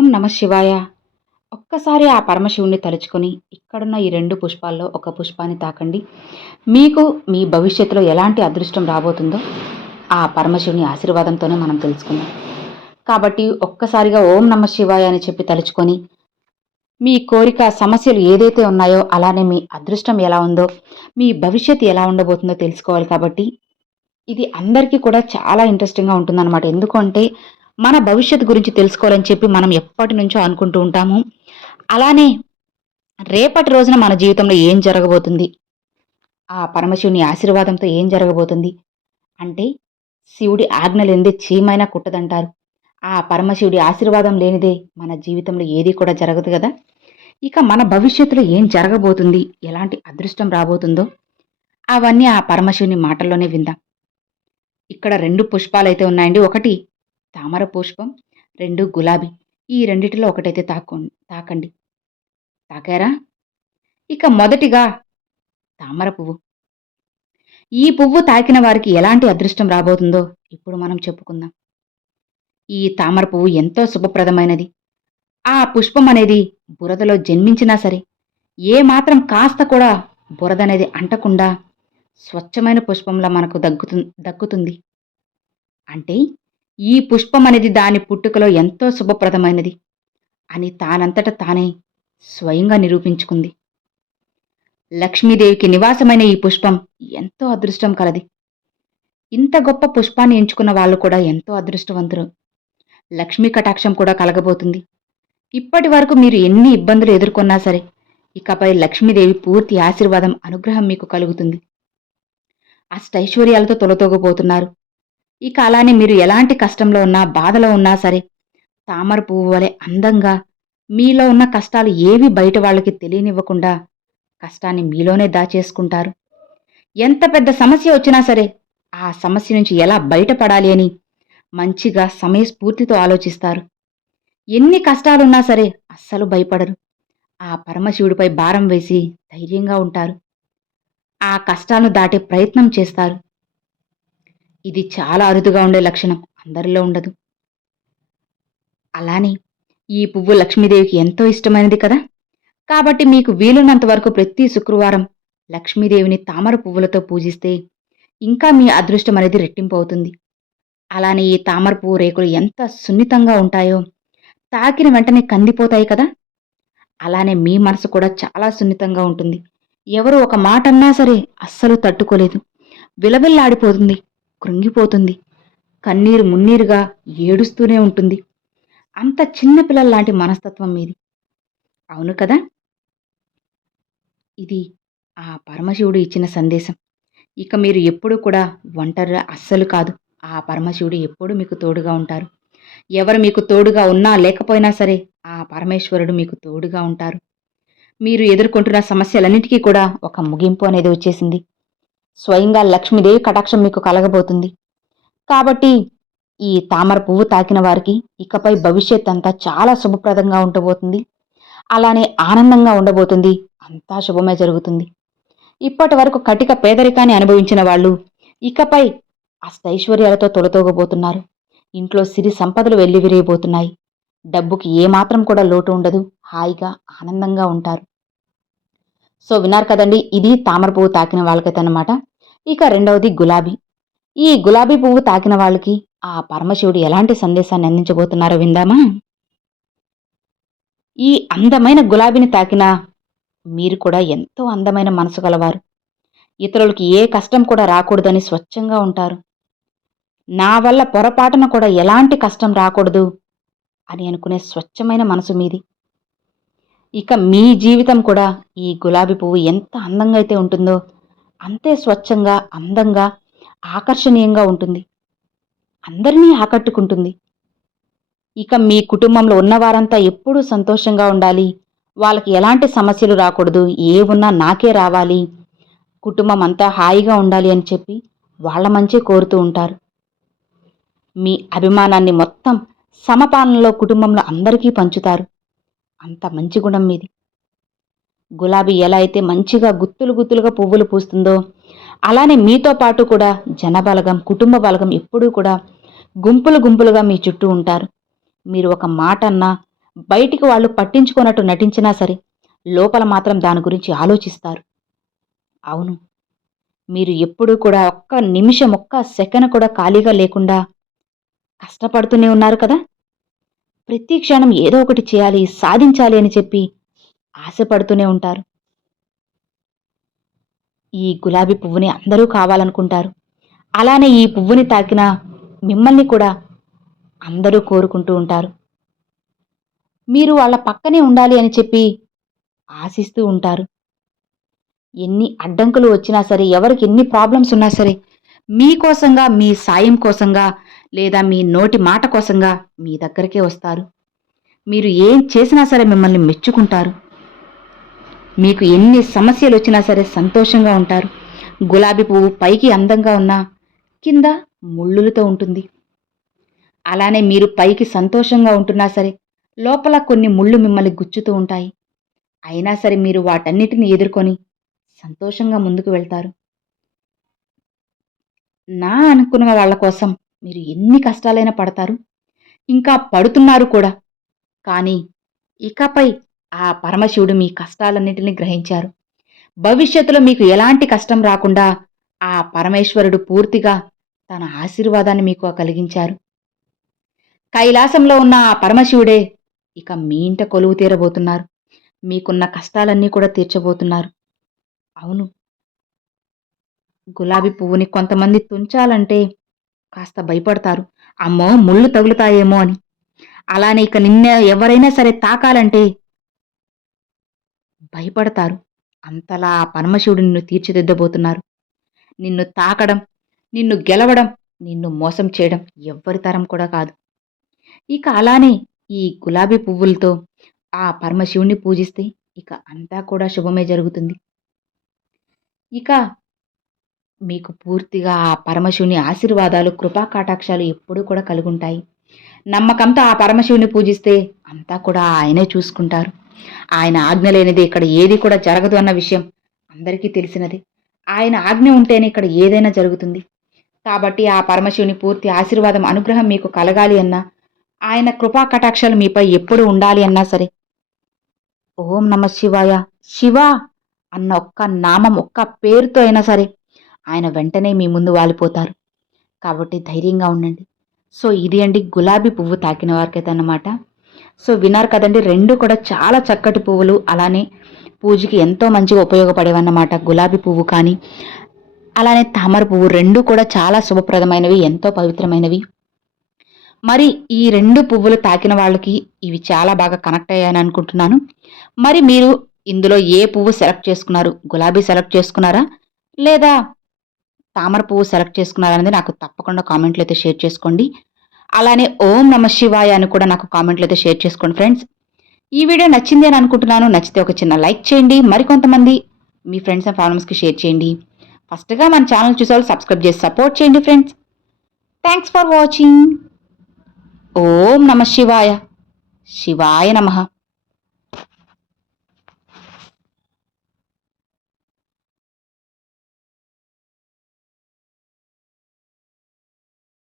ఓం నమ శివాయ. ఒక్కసారి ఆ పరమశివుణ్ణి తలుచుకొని ఇక్కడున్న ఈ రెండు పుష్పాల్లో ఒక పుష్పాన్ని తాకండి. మీకు మీ భవిష్యత్తులో ఎలాంటి అదృష్టం రాబోతుందో ఆ పరమశివుని ఆశీర్వాదంతోనే మనం తెలుసుకుందాం. కాబట్టి ఒక్కసారిగా ఓం నమ శివాయ అని చెప్పి తలుచుకొని మీ కోరిక సమస్యలు ఏదైతే ఉన్నాయో అలానే మీ అదృష్టం ఎలా ఉందో మీ భవిష్యత్తు ఎలా ఉండబోతుందో తెలుసుకోవాలి కాబట్టి ఇది అందరికీ కూడా చాలా ఇంట్రెస్టింగ్గా ఉంటుందన్నమాట. ఎందుకంటే మన భవిష్యత్తు గురించి తెలుసుకోవాలని చెప్పి మనం ఎప్పటి నుంచో అనుకుంటూ ఉంటాము. అలానే రేపటి రోజున మన జీవితంలో ఏం జరగబోతుంది? ఆ పరమశివుని ఆశీర్వాదంతో ఏం జరగబోతుంది? అంటే శివుడి ఆజ్ఞ లేనిదే చీమైనా కుట్టదంటారు. ఆ పరమశివుడి ఆశీర్వాదం లేనిదే మన జీవితంలో ఏది కూడా జరగదు కదా? ఇక మన భవిష్యత్తులో ఏం జరగబోతుంది? ఎలాంటి అదృష్టం రాబోతుందో అవన్నీ ఆ పరమశివుని మాటల్లోనే విందాం. ఇక్కడ రెండు పుష్పాలు అయితే ఉన్నాయండి. ఒకటి తామర పుష్పం రెండు గులాబీ ఈ రెండిటిలో ఒకటైతే తాకు తాకండి. తాకారా? ఇక మొదటిగా తామర పువ్వు. ఈ పువ్వు తాకిన వారికి ఎలాంటి అదృష్టం రాబోతుందో ఇప్పుడు మనం చెప్పుకుందాం. ఈ తామర పువ్వు ఎంతో శుభప్రదమైనది. ఆ పుష్పం అనేది బురదలో జన్మించినా సరే ఏ మాత్రం కాస్త కూడా బురద అనేది అంటకుండా స్వచ్ఛమైన పుష్పంలా మనకు దగ్గుతు దక్కుతుంది అంటే ఈ పుష్పం అనేది దాని పుట్టుకలో ఎంతో శుభప్రదమైనది అని తానంతట తానే స్వయంగా నిరూపించుకుంది. లక్ష్మీదేవికి నివాసమైన ఈ పుష్పం ఎంతో అదృష్టం కలది. ఇంత గొప్ప పుష్పాన్ని ఎంచుకున్న వాళ్ళు కూడా ఎంతో అదృష్టవంతులు. లక్ష్మీ కటాక్షం కూడా కలగబోతుంది. ఇప్పటి వరకు మీరు ఎన్ని ఇబ్బందులు ఎదుర్కొన్నా సరే ఇకపై లక్ష్మీదేవి పూర్తి ఆశీర్వాదం అనుగ్రహం మీకు కలుగుతుంది. అష్టైశ్వర్యాలతో తొలతోగబోతున్నారు. ఇక అలానే మీరు ఎలాంటి కష్టంలో ఉన్నా బాధలో ఉన్నా సరే తామర పువ్వు వలె అందంగా మీలో ఉన్న కష్టాలు ఏవి బయట వాళ్ళకి తెలియనివ్వకుండా కష్టాన్ని మీలోనే దాచేసుకుంటారు. ఎంత పెద్ద సమస్య వచ్చినా సరే ఆ సమస్య నుంచి ఎలా బయటపడాలి అని మంచిగా సమయస్ఫూర్తితో ఆలోచిస్తారు. ఎన్ని కష్టాలున్నా సరే అస్సలు భయపడరు. ఆ పరమశివుడిపై భారం వేసి ధైర్యంగా ఉంటారు. ఆ కష్టాలను దాటే ప్రయత్నం చేస్తారు. ఇది చాలా అరుదుగా ఉండే లక్షణం. అందరిలో ఉండదు. అలానే ఈ పువ్వు లక్ష్మీదేవికి ఎంతో ఇష్టమైనది కదా? కాబట్టి మీకు వీలున్నంత వరకు ప్రతి శుక్రవారం లక్ష్మీదేవిని తామర పువ్వులతో పూజిస్తే ఇంకా మీ అదృష్టం అనేది రెట్టింపు అవుతుంది. అలానే ఈ తామర పువ్వు రేకులు ఎంత సున్నితంగా ఉంటాయో తాకిన వెంటనే కందిపోతాయి కదా? అలానే మీ మనసు కూడా చాలా సున్నితంగా ఉంటుంది. ఎవరు ఒక మాట అన్నా సరే అస్సలు తట్టుకోలేదు. విలవిల్లాడిపోతుంది. కృంగిపోతుంది. కన్నీరు మున్నీరుగా ఏడుస్తూనే ఉంటుంది. అంత చిన్న మనస్తత్వం మీది. అవును కదా? ఇది ఆ పరమశివుడు ఇచ్చిన సందేశం. ఇక మీరు ఎప్పుడు కూడా ఒంటరి అస్సలు కాదు. ఆ పరమశివుడు ఎప్పుడు మీకు తోడుగా ఉంటారు. ఎవరు మీకు తోడుగా ఉన్నా లేకపోయినా సరే ఆ పరమేశ్వరుడు మీకు తోడుగా ఉంటారు. మీరు ఎదుర్కొంటున్న సమస్యలన్నిటికీ కూడా ఒక ముగింపు అనేది వచ్చేసింది. స్వయంగా లక్ష్మీదేవి కటాక్షం మీకు కలగబోతుంది. కాబట్టి ఈ తామర పువ్వు తాకిన వారికి ఇకపై భవిష్యత్ అంతా చాలా శుభప్రదంగా ఉండబోతుంది. అలానే ఆనందంగా ఉండబోతుంది. అంతా శుభమే జరుగుతుంది. ఇప్పటి వరకు కటిక పేదరికాన్ని అనుభవించిన వాళ్ళు ఇకపై అష్టైశ్వర్యాలతో తొలతోగబోతున్నారు. ఇంట్లో సిరి సంపదలు వెల్లివిరియబోతున్నాయి డబ్బుకి ఏమాత్రం కూడా లోటు ఉండదు. హాయిగా ఆనందంగా ఉంటారు. సో విన్నారు కదండి ఇది తామర పువ్వు తాకిన వాళ్ళకైతే అనమాట ఇక రెండవది గులాబీ. ఈ గులాబీ పువ్వు తాకిన వాళ్ళకి ఆ పరమశివుడు ఎలాంటి సందేశాన్ని అందించబోతున్నారో విందామా? ఈ అందమైన గులాబీని తాకిన మీరు కూడా ఎంతో అందమైన మనసు గలవారు. ఇతరులకి ఏ కష్టం కూడా రాకూడదని స్వచ్ఛంగా ఉంటారు. నా వల్ల పొరపాటున కూడా ఎలాంటి కష్టం రాకూడదు అని అనుకునే స్వచ్ఛమైన మనసు మీది. ఇక మీ జీవితం కూడా ఈ గులాబీ పువ్వు ఎంత అందంగా అయితే ఉంటుందో అంతే స్వచ్ఛంగా అందంగా ఆకర్షణీయంగా ఉంటుంది. అందరినీ ఆకట్టుకుంటుంది. ఇక మీ కుటుంబంలో ఉన్నవారంతా ఎప్పుడూ సంతోషంగా ఉండాలి. వాళ్ళకి ఎలాంటి సమస్యలు రాకూడదు ఏ ఉన్నా నాకే రావాలి. కుటుంబం అంతా హాయిగా ఉండాలి అని చెప్పి వాళ్ళ మంచి కోరుతూ ఉంటారు. మీ అభిమానాన్ని మొత్తం సమపాలనలో కుటుంబంలో అందరికీ పంచుతారు. అంత మంచి గుణం మీది. గులాబీ ఎలా అయితే మంచిగా గుత్తులు గుత్తులుగా పువ్వులు పూస్తుందో అలానే మీతో పాటు కూడా జనబలగం కుటుంబ బలగం ఎప్పుడూ కూడా గుంపులు గుంపులుగా మీ చుట్టూ ఉంటారు. మీరు ఒక మాట అన్నా బయటికి వాళ్ళు పట్టించుకున్నట్టు నటించినా సరే లోపల మాత్రం దాని గురించి ఆలోచిస్తారు. అవును. మీరు ఎప్పుడూ కూడా ఒక్క నిమిషం ఒక్క సెకండ్ కూడా ఖాళీగా లేకుండా కష్టపడుతూనే ఉన్నారు కదా? ప్రతి క్షణం ఏదో ఒకటి చేయాలి సాధించాలి అని చెప్పి ఆశపడుతూనే ఉంటారు. ఈ గులాబీ పువ్వుని అందరూ కావాలనుకుంటారు. అలానే ఈ పువ్వుని తాకిన మిమ్మల్ని కూడా అందరూ కోరుకుంటూ ఉంటారు. మీరు వాళ్ళ పక్కనే ఉండాలి అని చెప్పి ఆశిస్తూ ఉంటారు. ఎన్ని అడ్డంకులు వచ్చినా సరే ఎవరికి ఎన్ని ప్రాబ్లమ్స్ ఉన్నా సరే మీకోసంగా మీ సాయం కోసంగా లేదా మీ నోటి మాట కోసంగా మీ దగ్గరికే వస్తారు. మీరు ఏం చేసినా సరే మిమ్మల్ని మెచ్చుకుంటారు. మీకు ఎన్ని సమస్యలు వచ్చినా సరే సంతోషంగా ఉంటారు. గులాబీ పువ్వు పైకి అందంగా ఉన్నా కింద ముళ్ళులతో ఉంటుంది. అలానే మీరు పైకి సంతోషంగా ఉంటున్నా సరే లోపల కొన్ని ముళ్ళు మిమ్మల్ని గుచ్చుతూ ఉంటాయి. అయినా సరే మీరు వాటన్నిటిని ఎదుర్కొని సంతోషంగా ముందుకు వెళ్తారు. నా అనుకున్న వాళ్ళ కోసం మీరు ఎన్ని కష్టాలైనా పడతారు. ఇంకా పడుతున్నారు కూడా. కానీ ఇకపై ఆ పరమశివుడు మీ కష్టాలన్నింటినీ గ్రహించారు. భవిష్యత్తులో మీకు ఎలాంటి కష్టం రాకుండా ఆ పరమేశ్వరుడు పూర్తిగా తన ఆశీర్వాదాన్ని మీకు కలిగించారు. కైలాసంలో ఉన్న ఆ పరమశివుడే ఇక మీ ఇంట కొలువు తీరబోతున్నారు. మీకున్న కష్టాలన్నీ కూడా తీర్చబోతున్నారు. అవును. గులాబీ పువ్వుని కొంతమంది తుంచాలంటే కాస్త భయపడతారు. అమ్మో ముళ్ళు తగులుతాయేమో అని. అలానే ఇక నిన్న ఎవరైనా సరే తాకాలంటే భయపడతారు. అంతలా పరమశివుడు నిన్ను తీర్చిదిద్దబోతున్నారు. నిన్ను తాకడం నిన్ను గెలవడం నిన్ను మోసం చేయడం ఎవ్వరి తరం కూడా కాదు. ఇక అలానే ఈ గులాబీ పువ్వులతో ఆ పరమశివుణ్ణి పూజిస్తే ఇక అంతా కూడా శుభమే జరుగుతుంది. ఇక మీకు పూర్తిగా ఆ పరమశివుని ఆశీర్వాదాలు కృపాకాటాక్షాలు ఎప్పుడూ కూడా కలుగుంటాయి. నమ్మకంతో ఆ పరమశివుని పూజిస్తే అంతా కూడా ఆయనే చూసుకుంటారు. ఆయన ఆజ్ఞ లేనిది ఇక్కడ ఏది కూడా జరగదు అన్న విషయం అందరికీ తెలిసినది. ఆయన ఆజ్ఞ ఉంటేనే ఇక్కడ ఏదైనా జరుగుతుంది. కాబట్టి ఆ పరమశివుని పూర్తి ఆశీర్వాదం అనుగ్రహం మీకు కలగాలి అన్నా ఆయన కృపా కటాక్షాలు మీపై ఎప్పుడు ఉండాలి అన్నా సరే. ఓం నమ శివాయ. శివ అన్న ఒక్క నామం ఒక్క పేరుతో అయినా సరే ఆయన వెంటనే మీ ముందు వాలిపోతారు. కాబట్టి ధైర్యంగా ఉండండి. సో ఇది అండి గులాబీ పువ్వు తాకిన వారికైతే అన్నమాట. సో విన్నారు కదండి రెండు కూడా చాలా చక్కటి పువ్వులు. అలానే పూజకి ఎంతో మంచిగా ఉపయోగపడేవన్నమాట. గులాబీ పువ్వు కానీ అలానే తామర పువ్వు రెండు కూడా చాలా శుభప్రదమైనవి ఎంతో పవిత్రమైనవి. మరి ఈ రెండు పువ్వులు తాకిన వాళ్ళకి ఇవి చాలా బాగా కనెక్ట్ అయ్యాయని అనుకుంటున్నాను. మరి మీరు ఇందులో ఏ పువ్వు సెలెక్ట్ చేసుకున్నారు? గులాబీ సెలెక్ట్ చేసుకున్నారా? లేదా తామర పువ్వు సెలెక్ట్ చేసుకున్నారా అనేది నాకు తప్పకుండా కామెంట్లు అయితే షేర్ చేసుకోండి. అలానే ఓం నమ శివాయ అని కూడా నాకు కామెంట్లు అయితే షేర్ చేసుకోండి ఫ్రెండ్స్ ఈ వీడియో నచ్చింది అని అనుకుంటున్నాను. నచ్చితే ఒక చిన్న లైక్ చేయండి. మరికొంతమంది మీ ఫ్రెండ్స్ అండ్ ఫ్యామిలీస్కి షేర్ చేయండి. ఫస్ట్గా మన ఛానల్ చూసేవాళ్ళు సబ్స్క్రైబ్ చేసి సపోర్ట్ చేయండి ఫ్రెండ్స్ థ్యాంక్స్ ఫర్ వాచింగ్ ఓం నమ శివాయ. శివాయ నమః.